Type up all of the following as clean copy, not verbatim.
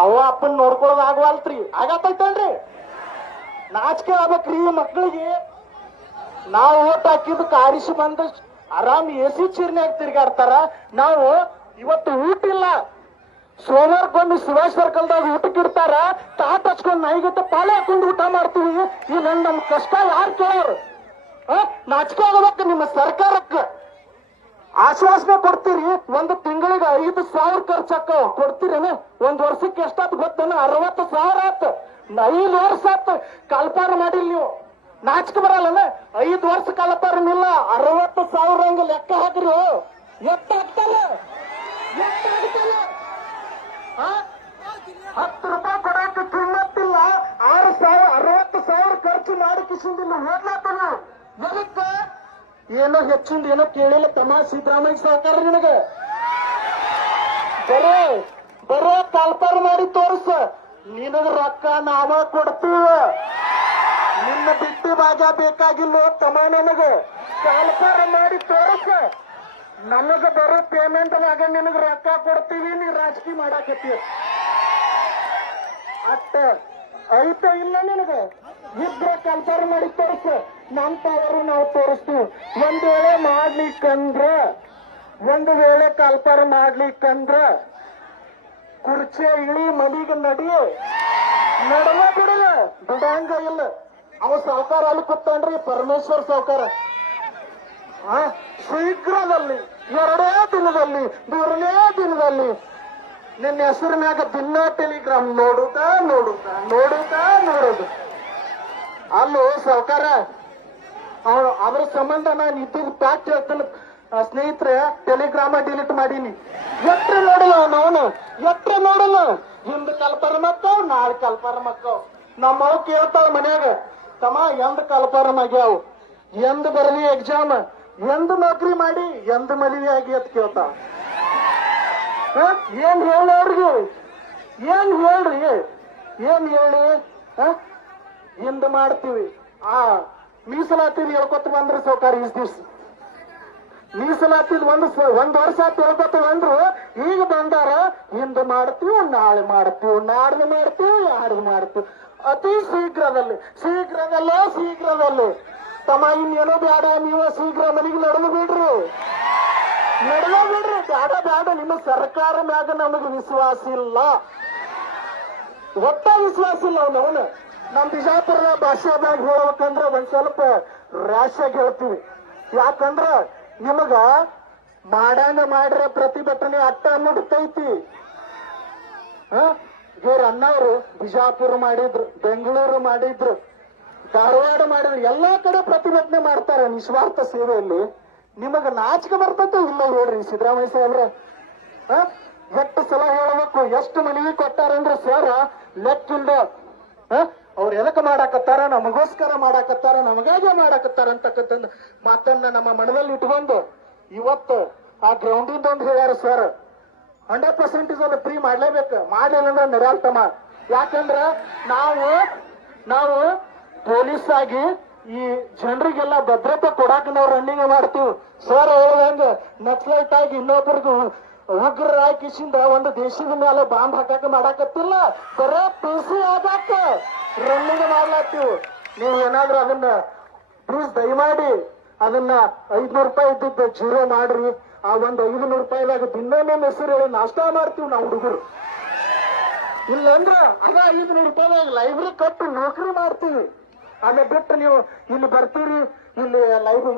ಅವ ಅಪ್ಪನ್ ನೋಡ್ಕೊಳ್ಳೋದು ಆಗವಲ್ತ್ರಿ. ಆಗತ್ತೈತಲ್ರಿ? ನಾಚಿಕೆ ಆಗ್ಬೇಕ್ರಿ ಮಕ್ಕಳಿಗೆ. ನಾವು ಓಟ್ ಹಾಕಿದ್ ಆರಿಸಿ ಬಂದ ಆರಾಮ್ ಎಸಿ ಚೀರ್ನ್ಯಾಗ ತಿರ್ಗಾಡ್ತಾರ. ನಾವು ಇವತ್ತು ಊಟ ಇಲ್ಲ, ಸೋಮವಾರಕ್ಕೊಮ್ಮೆ ಶಿವಾಜ್ ಸರ್ಕಲ್ದಾಗ ಊಟಕ್ಕೆ ಇಡ್ತಾರ. ತಾಟ್ ಹಚ್ಕೊಂಡ್ ನೈಗತ್ತ ಪಾಳೆ ಹಾಕೊಂಡು ಊಟ ಮಾಡ್ತೀವಿ. ಈ ನಮ್ ಕಷ್ಟ ಯಾರು ಕೇಳೋರು? ನಾಚಿಕೆ ಆಗಬೇಕು ನಿಮ್ಮ ಸರ್ಕಾರಕ್ಕೆ. ಆಶ್ವಾಸನೆ ಕೊಡ್ತೀರಿ, ಒಂದು ತಿಂಗಳಿಗೆ 5,000 ಖರ್ಚಾಕ ಕೊಡ್ತೀರೇನು? ಒಂದ್ ವರ್ಷಕ್ಕೆ ಎಷ್ಟಾತ್ ಗೊತ್ತೇನು? 60,000 ಆತ. 5 ವರ್ಷ ಆತ ಕಲ್ಪಾರ ಮಾಡಿಲ್ ನೀವು. ನಾಚಿಕೆ ಬರಲ್ಲ? 5 ವರ್ಷ ಕಲ್ಪಾರನಿಲ್ಲ, 60,000 ಹಂಗ ಲೆಕ್ಕ ಹಾಕ್ರಿ. ಎಷ್ಟಾಗ್ತಲ್ಲ? 10 ರೂಪಾಯಿ ಕೊಡಕ್ಕೆ ಕಿಮ್ಮತ್ತಿಲ್ಲ. 60,000 ಖರ್ಚು ಮಾಡಿ ಕಿಸಿಂದಿಲ್ಲ. ಹೋಗ್ಲಾತಲ್ಲ ಎದಕ್ಕ? ಏನೋ ಹೆಚ್ಚಿಂದ ಏನೋ ಕೇಳಿಲ್ಲ ತಮ್ಮ ಸಿದ್ದರಾಮಯ್ಯ ಸಾವುಕಾರ. ನಿನಗ ಬರೋ ಕಲ್ಪಾರ ಮಾಡಿ ತೋರ್ಸ. ನಿನಗ ರೊಕ್ಕ ನಾವ ಕೊಡ್ತೀವ. ನಿನ್ನ ಬಿಟ್ಟಿ ಭಾಗ ಬೇಕಾಗಿಲ್ಲ ತಮ್ಮ. ನನಗ ಕಲ್ಪಾರ ಮಾಡಿ ತೋರ್ಸ. ನಮಗ ಬರೋ ಪೇಮೆಂಟ್ ಆಗ ನಿನಗ ರೊಕ್ಕ ಕೊಡ್ತೀವಿ. ನೀ ರಾಜಕೀಯ ಮಾಡಾಕತ್ತೀವಿ ಅಷ್ಟ ಐತ ಇಲ್ಲ ನಿನಗ? ಇದ್ರೆ ಕಲ್ಪಾರ ಮಾಡಿ ತೋರ್ಸ. ನಮ್ ಪವರು ನಾವು ತೋರಿಸ್ತೀವಿ. ಒಂದ್ ವೇಳೆ ಕಲ್ಪಾರ ಮಾಡ್ಲಿಕ್ಕಂದ್ರ ಕುರ್ಚಿ ಇಳಿ ಮನಿಗೆ ನಡುವೆ ಬಿಡಂಗ ಇಲ್ಲ. ಅವ ಸಾವುಕಾರ ಅಲ್ಲಿ ಕೂತ್ಕೊಂಡ್ರಿ, ಪರಮೇಶ್ವರ್ ಸಾವುಕಾರ. ಶೀಘ್ರದಲ್ಲಿ 2 ದಿನದಲ್ಲಿ 3ನೇ ದಿನದಲ್ಲಿ ನಿನ್ನ ಹೆಸರಿನಾಗ ದಿನ ಟೆಲಿಗ್ರಾಮ್ ನೋಡುದ. ಅಲ್ಲೋ ಸಾವುಕಾರ, ಅದ್ರ ಸಂಬಂಧ ನಾನು ಇದ್ದಿದ್ ಪ್ಯಾಕ್ ಹೇಳ್ತಾನೆ ಸ್ನೇಹಿತರೆ. ಟೆಲಿಗ್ರಾಮ ಡಿಲೀಟ್ ಮಾಡೀನಿ. ಎಟ್ರ ನೋಡಲ್ಲ ಹಿಂದ್ ಕಲ್ಪಾರ ಮಕ್ಕಳು, ನಾಳೆ ಕಲ್ಪಾರ ಮಕ್ಕಳು. ನಮ್ಮವ್ ಕೇಳ್ತಾವ ಮನ್ಯಾಗ, ತಮ್ಮ ಎಂದ್ ಕಲ್ಪಾರ ಆಗ್ಯಾವ, ಎಂದ್ ಬರಲಿ ಎಕ್ಸಾಮ್, ಎಂದ್ ನೌಕರಿ ಮಾಡಿ, ಎಂದ್ ಮದುವೆ ಆಗಿ ಅಂತ ಕೇಳ್ತಾವ. ಏನ್ ಹೇಳಿ ಅವ್ರಿಗೆ? ಏನ್ ಹೇಳಿ? ಹಿಂದ್ ಮಾಡ್ತೀವಿ. ಮೀಸಲಾತಿದ್ ಹೇಳ್ಕೊತ ಬಂದ್ರೆ ಸಾವುಕಾರ ಇಸ್ ದಿವ್ಸ ಮೀಸಲಾತಿದ್ ಒಂದ್ ವರ್ಷ ಹೇಳ್ಕೊತ ಬಂದ್ರು. ಈಗ ಬಂದಾರ ಹಿಂದ್ ಮಾಡ್ತೀವಿ, ನಾಳೆ ಮಾಡ್ತೀವಿ, ನಾಡ್ದು ಮಾಡ್ತೀವಿ. ಅತಿ ಶೀಘ್ರದಲ್ಲಿ ತಮ್ಮ ಇನ್ನೇನೋ ಬೇಡ. ನೀವು ಶೀಘ್ರ ಮನೆಗೆ ನಡೆದು ಬಿಡ್ರಿ. ಬೇಡ. ನಿಮ್ಮ ಸರ್ಕಾರ ಮ್ಯಾಗ ನಮಗೆ ವಿಶ್ವಾಸ ಇಲ್ಲ, ಒಟ್ಟ ವಿಶ್ವಾಸ ಇಲ್ಲ. ಅವನು ನಮ್ ಬಿಜಾಪುರದ ಭಾಷೆದಾಗ ಹೇಳ್ಬೇಕಂದ್ರ ಒಂದ್ ಸ್ವಲ್ಪ ರಾಶ್ಯಾಗ ಹೇಳ್ತೀವಿ. ಯಾಕಂದ್ರ ನಿಮಗ ಮಾಡಂಗ ಮಾಡ್ರೆ ಪ್ರತಿಭಟನೆ ಅಟ್ಟ ಮುಡ್ತೈತಿ. ಇವ್ರ ಅಣ್ಣವ್ರು ಬಿಜಾಪುರ ಮಾಡಿದ್ರು, ಬೆಂಗಳೂರು ಮಾಡಿದ್ರು, ಧಾರವಾಡ ಮಾಡಿದ್ರು. ಎಲ್ಲಾ ಕಡೆ ಪ್ರತಿಭಟನೆ ಮಾಡ್ತಾರೆ ನಿಸ್ವಾರ್ಥ ಸೇವೆಯಲ್ಲಿ. ನಿಮಗ ನಾಚಿಕೆ ಬರ್ತೈತೆ ಇಲ್ಲ ಹೇಳ್ರಿ ಸಿದ್ದರಾಮಯ್ಯ ಸಾಹೇಬ್ರ? ಎಷ್ಟು ಸಲ ಹೇಳ್ಬೇಕು? ಎಷ್ಟು ಮನವಿ ಕೊಟ್ಟಾರಂದ್ರ ಸರ್ ಲೆಕ್ಕಿಲ್ದ. ಅವ್ರು ಎದಕ್ಕೆ ಮಾಡಾಕತ್ತಾರ? ನಮಗೋಸ್ಕರ ಮಾಡಾಕತ್ತಾರ, ನಮಗಾಗೆ ಮಾಡಾಕತ್ತಾರ ಅಂತಕ್ಕಂಥ ಮಾತನ್ನ ನಮ್ಮ ಮನದಲ್ಲಿ ಇಟ್ಕೊಂಡು ಇವತ್ತು ಆ ಗ್ರೌಂಡಿಂದ ಒಂದು ಹೇಳ್ಯಾರ ಸರ್. 100% ಅದು ಫ್ರೀ ಮಾಡ್ಲೇಬೇಕು. ಮಾಡಲಿಲ್ಲ ಅಂದ್ರೆ ನೆರಳ್ತಮ್ಮ. ಯಾಕಂದ್ರ ನಾವು ಪೊಲೀಸ್ ಆಗಿ ಈ ಜನರಿಗೆಲ್ಲ ಭದ್ರತೆ ಕೊಡಾಕ ನಾವು ರನ್ನಿಂಗ್ ಮಾಡ್ತೀವಿ. ಸರ್ ಹೇಳ್ದಂಗ ನಕ್ಸಲೈಟ್ ಆಗಿ ಇನ್ನೊಬ್ಬರಿಗೆ ಉಗ್ರ ಹಾಕಿಸಿಂದ ಒಂದು ದೇಶದ ಮೇಲೆ ಬಾಂಬ್ ಹಾಕಾಕ ಮಾಡಾಕತ್ತಿಲ್ಲ. ಬರೇ PC ಆಗಾಕ ರನ್ನಿಂಗ್ ಮಾಡ್ಲಾತೀವಿ. ನೀವು ಏನಾದ್ರೂ ಅದನ್ನ ಪ್ಲೀಸ್ ದಯಮಾಡಿ ಅದನ್ನ 500 ರೂಪಾಯಿ ಇದ್ದಿದ್ದು 0 ಮಾಡ್ರಿ. ಆ ಒಂದು 500 ರೂಪಾಯಿದಾಗ ದಿನ ಹೆಸರು ಹೇಳಿ ನಾಷ್ಟಾ ಮಾಡ್ತೀವಿ ನಾವು ಹುಡುಗರು. ಇಲ್ಲಂದ್ರ ಅದ 500 ರೂಪಾಯಿದಾಗ ಲೈಬ್ರರಿ ಕಟ್ಟು ನೌಕರಿ ಮಾಡ್ತೀವಿ. ಆಮೇಲೆ ಬಿಟ್ಟು ನೀವು ಇಲ್ಲಿ ಬರ್ತೀರಿ, ಇಲ್ಲಿ ಲೈಬ್ರರಿ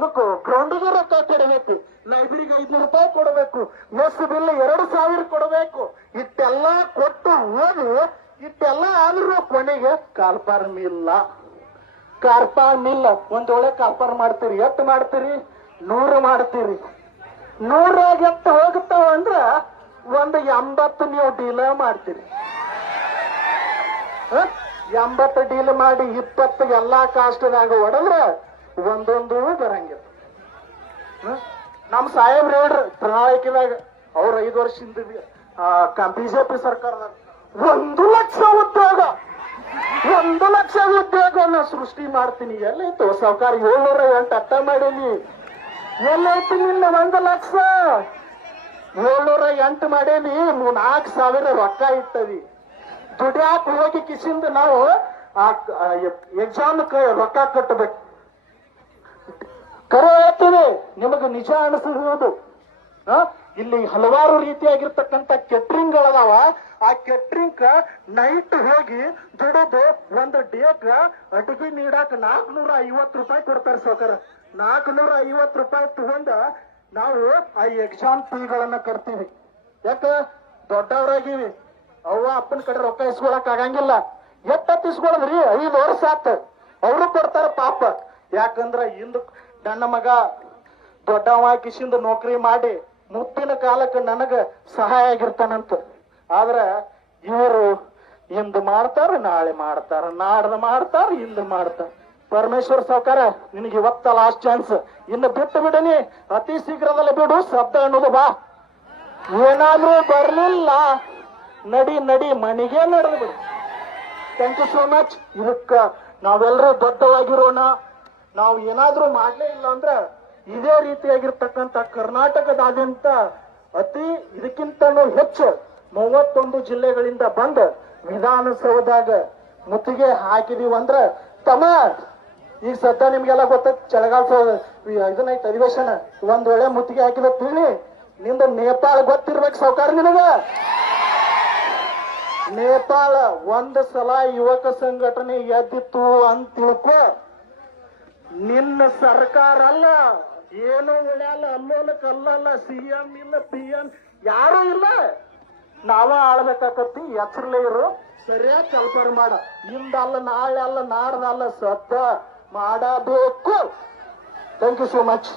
ಗ್ರೌಂಡಿಗೆ ರೊಕ್ಕ ಕೊಡಬೇಕು, ಲೈಬ್ರರಿಗೆ 500 ರೂಪಾಯಿ ಕೊಡಬೇಕು, ಮೆಸ್ ಬಿಲ್ 2,000 ಕೊಡಬೇಕು. ಇಟ್ಟೆಲ್ಲ ಕೊಟ್ಟು ಹೋಗಿ ಇಟ್ಟೆಲ್ಲ ಆದ್ರೂ ಕೊನೆಗೆ ಕಾರ್ಪಾರ ಮಿಲ್ಲ. ಒಂದ್ ಒಳ್ಳೆ ಕಾರ್ಪಾರ ಮಾಡ್ತೀರಿ. ಎಷ್ಟು ಮಾಡ್ತೀರಿ? 100 ಮಾಡ್ತೀರಿ. 100 ಎಷ್ಟು ಹೋಗುತ್ತಾವ ಅಂದ್ರ ಒಂದು 80 ನೀವು ಡೀಲ ಮಾಡ್ತೀರಿ. 80 ಡೀಲ್ ಮಾಡಿ 20 ಎಲ್ಲಾ ಕಾಸ್ಟ್ದಾಗ ಹೊಡೆದ್ರ ಒಂದೊಂದು ಬರಂಗಿಲ್ಲ. ನಮ್ ಸಾಹೇಬ್ರು ಹೇಳ್ರಿ ಪ್ರಣಾಳಿಕೆದಾಗ ಅವ್ರ 5 ವರ್ಷದಿಂದ ಬಿಜೆಪಿ ಸರ್ಕಾರದಾಗ 1 ಲಕ್ಷ ಉದ್ಯೋಗ ಸೃಷ್ಟಿ ಮಾಡ್ತೀನಿ. ಎಲ್ಲೈತು ಸಾವುಕಾರ? 708 ಅಟ್ಟ ಮಾಡೀನಿ. ಎಲ್ಲೈತಿ ನಿನ್ನ 1 ಲಕ್ಷ? 708 ಮಾಡೇನಿ. 4,000 ರೊಕ್ಕ ಇಟ್ಟವಿ. ದುಡ್ಯಾಕ ಹೋಗಿ ಕಿಸಿಂದ ನಾವು ಆ ಎಕ್ಸಾಮ್ ರೊಕ್ಕ ಕಟ್ಟಬೇಕು. ಕರೆ ಹೇಳ್ತೀನಿ, ನಿಮಗೆ ನಿಜ ಅನಿಸಿರೋದು. ಇಲ್ಲಿ ಹಲವಾರು ರೀತಿಯಾಗಿರ್ತಕ್ಕಂಥ ಕೆಟ್ರಿಂಗ್ ಗಳದಾವ. ಆ ಕೆಟ್ರಿಂಗ್ ನೈಟ್ ಹೋಗಿ ದುಡಿದು ಒಂದು ಡೇಕ್ ಅಡುಗೆ ನೀಡಾಕ 450 ರೂಪಾಯಿ ಕೊಡ್ತಾರೆ ಸಾವ್ಕಾರ. 450 ರೂಪಾಯಿ ತಗೊಂಡ ನಾವು ಆ ಎಕ್ಸಾಮ್ ಫೀಗಳನ್ನ ಕಟ್ತೀವಿ. ಯಾಕ ದೊಡ್ಡವರಾಗಿವಿ, ಅವ್ವ ಅಪ್ಪನ ಕಡೆ ರೊಕ್ಕ ಇಸ್ಕೊಳಕ್ ಆಗಂಗಿಲ್ಲ. ಎಷ್ಟ ಇಸ್ಕೊಳದ್ರಿ? 5 ವರ್ಷ ಆತ. ಅವರು ಕೊಡ್ತಾರ ಪಾಪ. ಯಾಕಂದ್ರ ಇಂದು ನನ್ನ ಮಗ ದೊಡ್ಡವ ಕಿಸಿಂದ ನೌಕರಿ ಮಾಡಿ ಮುಪ್ಪಿನ ಕಾಲಕ್ಕೆ ನನಗ ಸಹಾಯ ಆಗಿರ್ತಾನಂತ. ಆದ್ರ ಇವರು ಇಂದು ಮಾಡ್ತಾರ, ನಾಳೆ ಮಾಡ್ತಾರ, ನಾಡ್ದು ಮಾಡ್ತಾರ, ಇಂದು ಮಾಡ್ತಾರ. ಪರಮೇಶ್ವರ್ ಸಾವ್ಕಾರ, ನಿನಗೆ ಇವತ್ತ ಲಾಸ್ಟ್ ಚಾನ್ಸ್. ಇನ್ನು ಬಿಟ್ಟು ಬಿಡನಿ, ಅತಿ ಶೀಘ್ರದಲ್ಲಿ ಬಿಡು. ಶಬ್ದ ಅನ್ನೋದು ಬಾ. ಏನಾದ್ರೂ ಬರ್ಲಿಲ್ಲ, ನಡಿ ನಡಿ ಮನೆಗೆ ನಡೆದು ಬಿಡು. Thank you so much. ಇದಕ್ಕ ನಾವೆಲ್ಲರೂ ದೊಡ್ಡವಾಗಿರೋಣ. ನಾವು ಏನಾದ್ರೂ ಮಾಡ್ಲೇ ಇಲ್ಲ ಅಂದ್ರ ಇದೇ ರೀತಿಯಾಗಿರ್ತಕ್ಕಂಥ ಕರ್ನಾಟಕದಾದ್ಯಂತ ಅತಿ ಇದಕ್ಕಿಂತನೂ ಹೆಚ್ಚು 31 ಜಿಲ್ಲೆಗಳಿಂದ ಬಂದ ವಿಧಾನಸೌಧದಾಗ ಮುತ್ತಿಗೆ ಹಾಕಿದೀವಿ ಅಂದ್ರ ತಮ್ಮ ಈಗ ಸದ್ಯ ನಿಮ್ಗೆಲ್ಲ ಗೊತ್ತೈತಿ, ಚಳಿಗಾಲ ಇದನ್ನೈತಿ ಅಧಿವೇಶನ. ಒಂದ್ ವೇಳೆ ಮುತ್ತಿಗೆ ಹಾಕಿದ ತಿಳಿ ನಿಂದ ನೇಪಾಳ ಗೊತ್ತಿರ್ಬೇಕು ಸಾವ್ಕಾರ ನಿನಗ. ನೇಪಾಳ ಒಂದ್ ಸಲ ಯುವಕ ಸಂಘಟನೆ ಎದ್ದಿತ್ತು ಅಂತ ತಿಳ್ಕೊ, ನಿನ್ನ ಸರ್ಕಾರ ಅಲ್ಲ, ಏನು ಉಳ್ಯಾಲ, ಅಲ್ಲೋಲ ಕಲ್ಲಲ್ಲ, CM ಇಲ್ಲ, PM ಯಾರು ಇಲ್ಲ. ನಾವ ಆಳ್ಬೇಕಾಕತ್ತಿ. ಎಚ್ಚರಲೇ ಇರು, ಸರಿಯಾಗಿ ಕಲ್ಪರ್ ಮಾಡ. ಇಂದಲ್ಲ, ನಾಳೆ ಅಲ್ಲ, ನಾಡ್ದಲ್ಲ, ಸದ್ದ ಮಾಡಬೇಕು. Thank you so much.